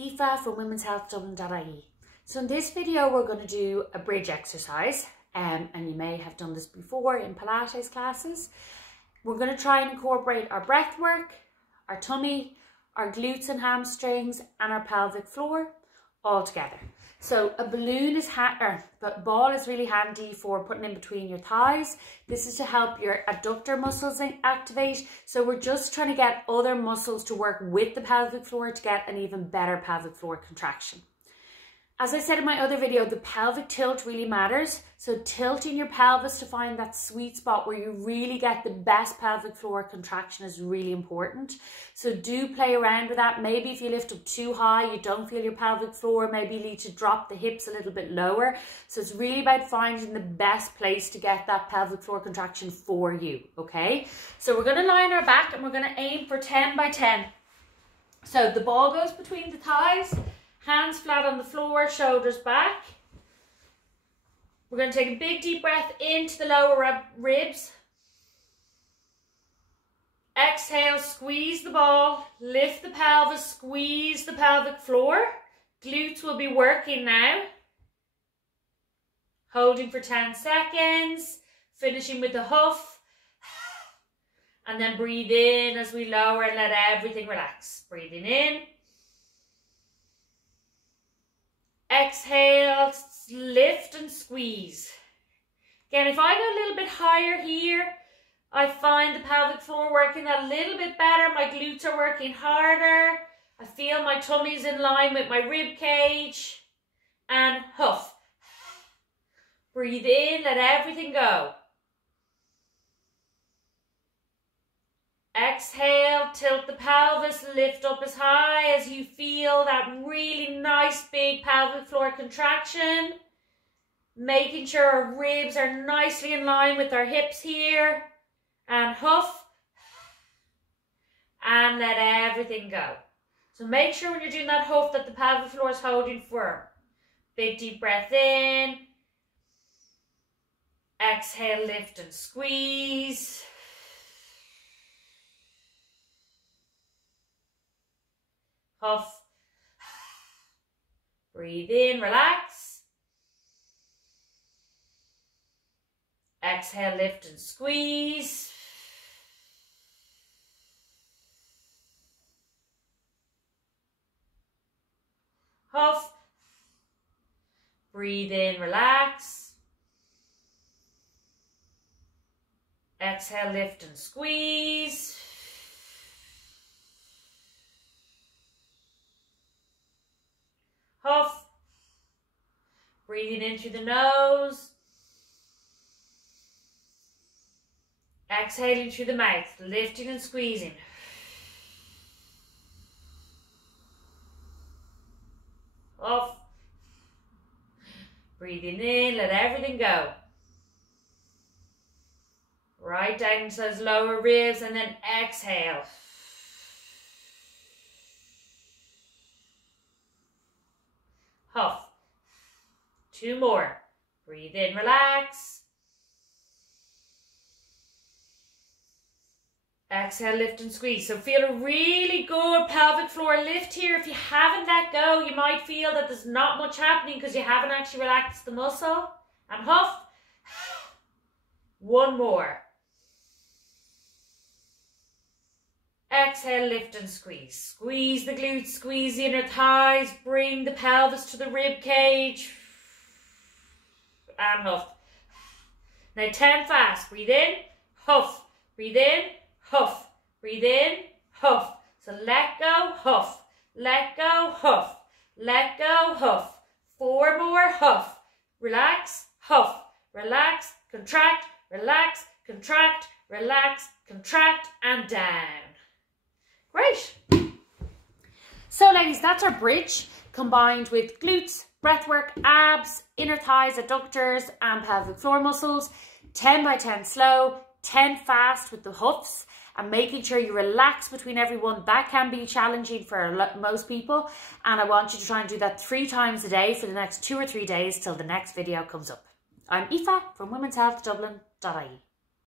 Aoife from womenshealthdublin.ie. So in this video we're going to do a bridge exercise, and you may have done this before in Pilates classes. We're going to try and incorporate our breath work, our tummy, our glutes and hamstrings and our pelvic floor all together. So a balloon is ball is really handy for putting in between your thighs. This is to help your adductor muscles activate. So we're just trying to get other muscles to work with the pelvic floor to get an even better pelvic floor contraction. As I said in my other video, the pelvic tilt really matters. So tilting your pelvis to find that sweet spot where you really get the best pelvic floor contraction is really important. So do play around with that. Maybe if you lift up too high, you don't feel your pelvic floor, maybe you need to drop the hips a little bit lower. So it's really about finding the best place to get that pelvic floor contraction for you, okay? So we're gonna lie on our back and we're gonna aim for 10 by 10. So the ball goes between the thighs, hands flat on the floor, shoulders back. We're going to take a big deep breath into the lower ribs. Exhale, squeeze the ball, lift the pelvis, squeeze the pelvic floor. Glutes will be working now. Holding for 10 seconds, finishing with the huff. And then breathe in as we lower and let everything relax. Breathing in. Exhale, lift and squeeze. Again, if I go a little bit higher here, I find the pelvic floor working a little bit better. My glutes are working harder. I feel my tummy's in line with my rib cage. And huff. Breathe in, let everything go. Exhale, tilt the pelvis, lift up as high as you feel that really nice big pelvic floor contraction. Making sure our ribs are nicely in line with our hips here. And huff. And let everything go. So make sure when you're doing that huff that the pelvic floor is holding firm. Big deep breath in. Exhale, lift and squeeze. Huff. Breathe in, relax. Exhale, lift and squeeze. Huff. Breathe in, relax. Exhale, lift and squeeze. Huff. Breathing in through the nose. Exhaling through the mouth, lifting and squeezing. Huff. Breathing in, let everything go. Right down into those lower ribs and then exhale. Huff. 2 more. Breathe in, relax. Exhale, lift and squeeze. So feel a really good pelvic floor lift here. If you haven't let go, you might feel that there's not much happening because you haven't actually relaxed the muscle. And huff. 1 more. Exhale, lift and squeeze. Squeeze the glutes, squeeze the inner thighs, bring the pelvis to the rib cage. And huff. Now 10 fast. Breathe in, huff. Breathe in, huff. Breathe in, huff. So let go, huff. Let go, huff. Let go, huff. 4 more, huff. Relax, huff. Relax, contract, relax, contract, relax, contract, and down. Great. So ladies, that's our bridge combined with glutes, breathwork, abs, inner thighs, adductors and pelvic floor muscles. 10 by 10 slow, 10 fast with the huffs, and making sure you relax between every one. That can be challenging for most people, and I want you to try and do that 3 times a day for the next 2 or 3 days till the next video comes up. I'm Aoife from womenshealthdublin.ie.